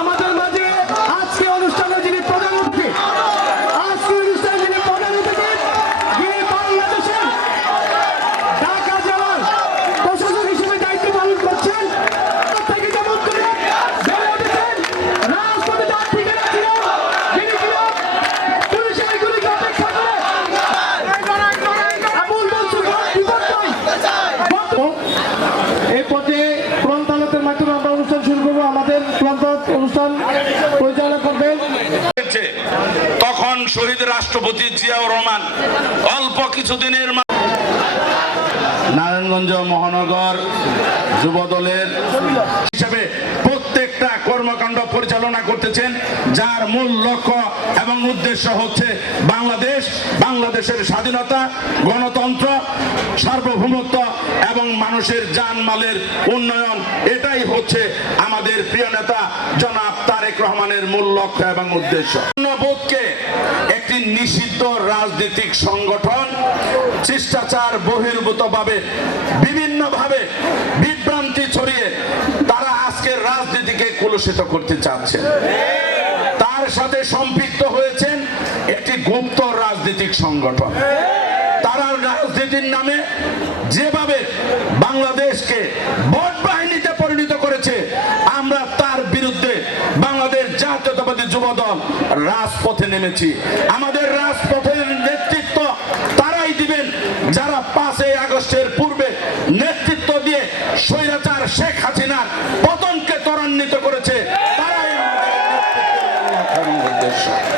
আমাদের মাঝে আজকে অনুষ্ঠানে যিনি প্রধান অতিথি, আজকে অনুষ্ঠানে যিনি প্রধান অতিথি, যিনি বাংলাদেশের ঢাকা জেলার প্রশাসক হিসেবে দায়িত্ব পালন করছেন, থেকে যেমন করে বেড়ে উঠেছেন রাজপথে তার ঠিকানা ছিল, যিনি ছিল পুলিশের গুলিকে অপেক্ষা করে এমন বলছিল এই পথে কোরআন তালাওয়াতের মাধ্যমে আমরা অনুষ্ঠান শুরু করবো। আমাদের কোরআন তালাওয়াত অনুষ্ঠান পরিচালনা করবেন তখন শহীদ রাষ্ট্রপতি জিয়াউর রহমান অল্প কিছুদিনের নারায়ণগঞ্জ মহানগর যুব দলের হিসেবে প্রত্যেকটা কর্মকাণ্ড পরিচালনা করতেছেন, যার মূল লক্ষ্য এবং উদ্দেশ্য হচ্ছে বাংলাদেশের স্বাধীনতা, গণতন্ত্র, সার্বভৌমত্ব এবং মানুষের জানমালের উন্নয়ন। এটাই হচ্ছে আমাদের প্রিয় নেতা জনাব তারেক রহমানের মূল লক্ষ্য এবং উদ্দেশ্য। বোধকে একটি নিষিদ্ধ রাজনৈতিক সংগঠন শিষ্টাচার বহির্ভূতভাবে বিভিন্নভাবে বিভ্রান্তি ছড়িয়ে তারা আজকের রাজনীতিকে কলুষিত করতে চাচ্ছেন। তার সাথে সম্পৃক্ত হয়েছেন একটি গুপ্ত রাজনৈতিক সংগঠন। তারা রাজনীতির নামে যেভাবে বাংলাদেশকে ভোট বাহিনীতে পরিণত করেছে, আমরা তার বিরুদ্ধে বাংলাদেশ জাতীয়তাবাদী যুবদল রাজপথে নেমেছি। আমাদের রাজপথের নেতৃত্ব তারাই দিবেন যারা 5ই আগস্টের পূর্বে নেতৃত্ব দিয়ে স্বৈরাচার শেখ হাসিনার